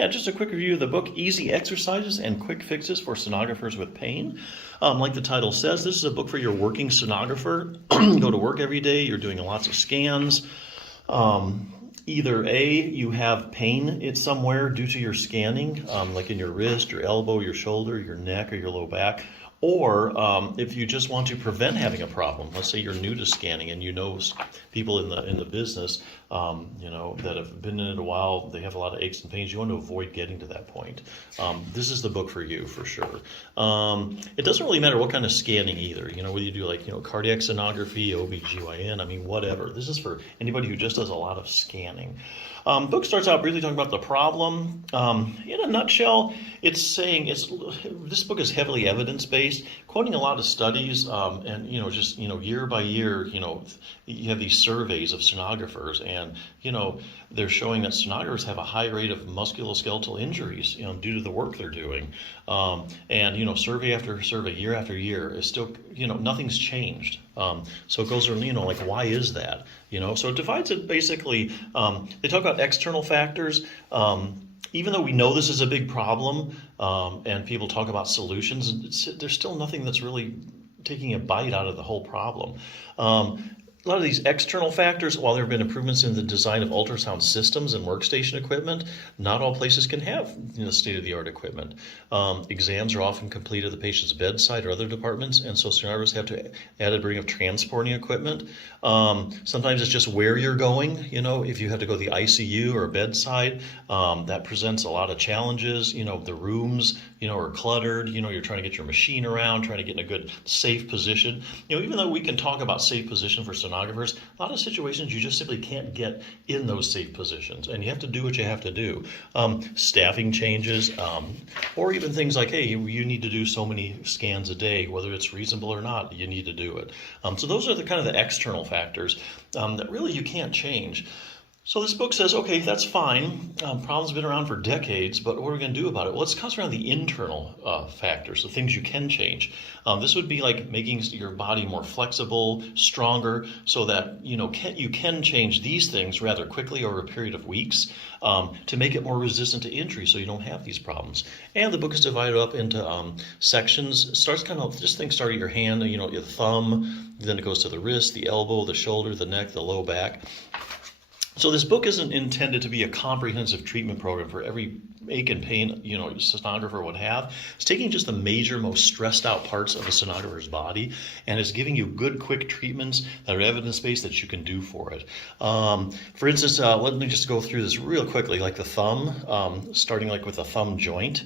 Yeah, just a quick review of the book, Easy Exercises and Quick Fixes for Sonographers with Pain. Like the title says, this is a book for your working sonographer. You go to work every day, you're doing lots of scans. Either A, you have pain somewhere due to your scanning, like in your wrist, your elbow, your shoulder, your neck, or your low back. Or if you just want to prevent having a problem, let's say you're new to scanning and you know people in the business, that have been in it a while, they have a lot of aches and pains. You want to avoid getting to that point. This is the book for you for sure. It doesn't really matter what kind of scanning either. Whether you do cardiac sonography, OB/GYN, whatever. This is for anybody who just does a lot of scanning. Book starts out briefly talking about the problem. In a nutshell, it's saying this book is heavily evidence-based, quoting a lot of studies, and year by year, you have these surveys of sonographers, and they're showing that sonographers have a high rate of musculoskeletal injuries, due to the work they're doing. Survey after survey, year after year, is still, nothing's changed. So it goes around, why is that? So it divides it basically. They talk about external factors. Even though we know this is a big problem, and people talk about solutions, there's still nothing that's really taking a bite out of the whole problem. A lot of these external factors, while there have been improvements in the design of ultrasound systems and workstation equipment, not all places can have state-of-the-art equipment. Exams are often completed at the patient's bedside or other departments, and so sonographers have to add a bring of transporting equipment. Sometimes it's just where you're going. If you have to go to the ICU or a bedside, that presents a lot of challenges. The rooms, are cluttered. You're trying to get your machine around, trying to get in a good, safe position. Even though we can talk about safe position for sonographers, a lot of situations you just simply can't get in those safe positions, and you have to do what you have to do. Staffing changes, or even things like, hey, you need to do so many scans a day, whether it's reasonable or not, you need to do it. So those are the kind of the external factors that really you can't change. So this book says, okay, that's fine. Problems have been around for decades, but what are we going to do about it? Well, let's concentrate on the internal factors, the things you can change. This would be like making your body more flexible, stronger, so that you can change these things rather quickly over a period of weeks to make it more resistant to injury, so you don't have these problems. And the book is divided up into sections. It starts start at your hand, your thumb, then it goes to the wrist, the elbow, the shoulder, the neck, the low back. So this book isn't intended to be a comprehensive treatment program for every ache and pain, a sonographer would have. It's taking just the major, most stressed out parts of a sonographer's body, and it's giving you good, quick treatments that are evidence-based that you can do for it. For instance, let me just go through this real quickly, like the thumb, starting with the thumb joint,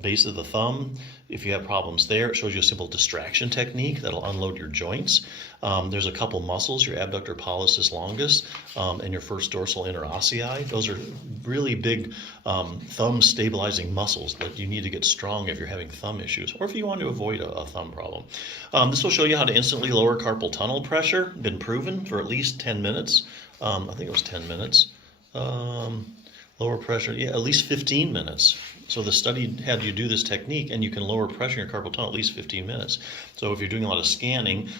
base of the thumb. If you have problems there, it shows you a simple distraction technique that'll unload your joints. There's a couple muscles, your abductor pollicis longus and your first dorsal interossei. Those are really big thumb stabilizing muscles that you need to get strong if you're having thumb issues, or if you want to avoid a thumb problem. This will show you how to instantly lower carpal tunnel pressure. Been proven for at least 10 minutes. I think it was 10 minutes. Lower pressure, at least 15 minutes. So the study had you do this technique, and you can lower pressure in your carpal tunnel at least 15 minutes. So if you're doing a lot of scanning,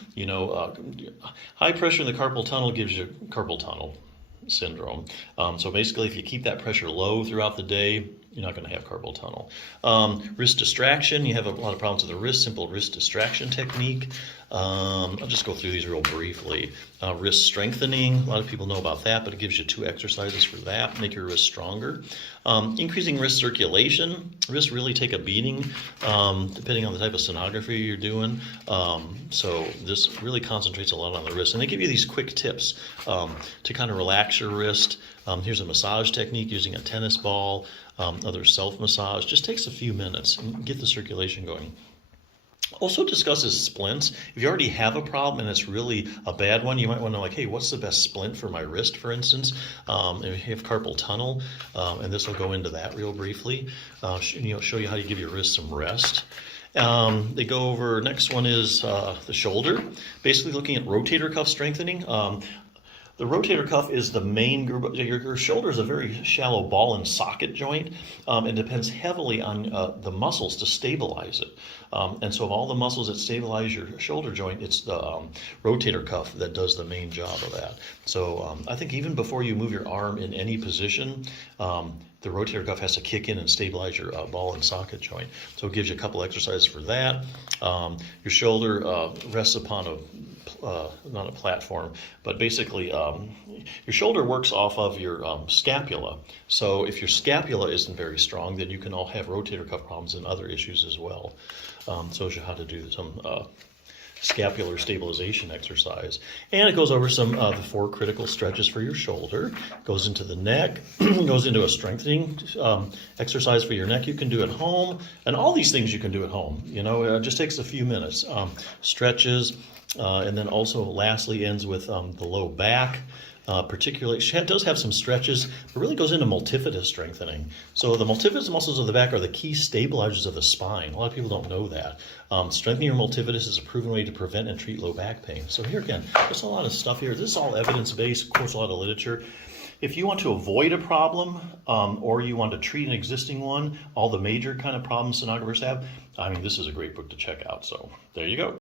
high pressure in the carpal tunnel gives you carpal tunnel syndrome. So basically, if you keep that pressure low throughout the day, you're not going to have carpal tunnel. Wrist distraction, you have a lot of problems with the wrist, simple wrist distraction technique. I'll just go through these real briefly. Wrist strengthening, a lot of people know about that, but it gives you 2 exercises for that, make your wrist stronger. Increasing wrist circulation. Wrists really take a beating depending on the type of sonography you're doing. So this really concentrates a lot on the wrist. And they give you these quick tips to kind of relax your wrist. Here's a massage technique using a tennis ball, other self-massage. Just takes a few minutes and get the circulation going. Also discusses splints. If you already have a problem and it's really a bad one, you might want to know, hey, what's the best splint for my wrist, for instance? If you have carpal tunnel, and this will go into that real briefly, show you how you give your wrist some rest. They go over, next one is the shoulder, basically looking at rotator cuff strengthening. The rotator cuff is the main group. Your shoulder is a very shallow ball and socket joint. It depends heavily on the muscles to stabilize it. And so of all the muscles that stabilize your shoulder joint, it's the rotator cuff that does the main job of that. So I think even before you move your arm in any position, the rotator cuff has to kick in and stabilize your ball and socket joint. So it gives you a couple exercises for that. Your shoulder rests upon not a platform, but basically your shoulder works off of your scapula. So if your scapula isn't very strong, then you can all have rotator cuff problems and other issues as well. Shows you how to do some scapular stabilization exercise. And it goes over some of the 4 critical stretches for your shoulder. Goes into the neck, goes into a strengthening exercise for your neck you can do at home. And all these things you can do at home. You know, it just takes a few minutes. Stretches, and then also lastly ends with the low back. Particularly, she does have some stretches, but really goes into multifidus strengthening. So the multifidus muscles of the back are the key stabilizers of the spine. A lot of people don't know that. Strengthening your multifidus is a proven way to prevent and treat low back pain. So here again, there's a lot of stuff here. This is all evidence-based, of course, a lot of literature. If you want to avoid a problem or you want to treat an existing one, all the major kind of problems sonographers have, I mean, this is a great book to check out. So there you go.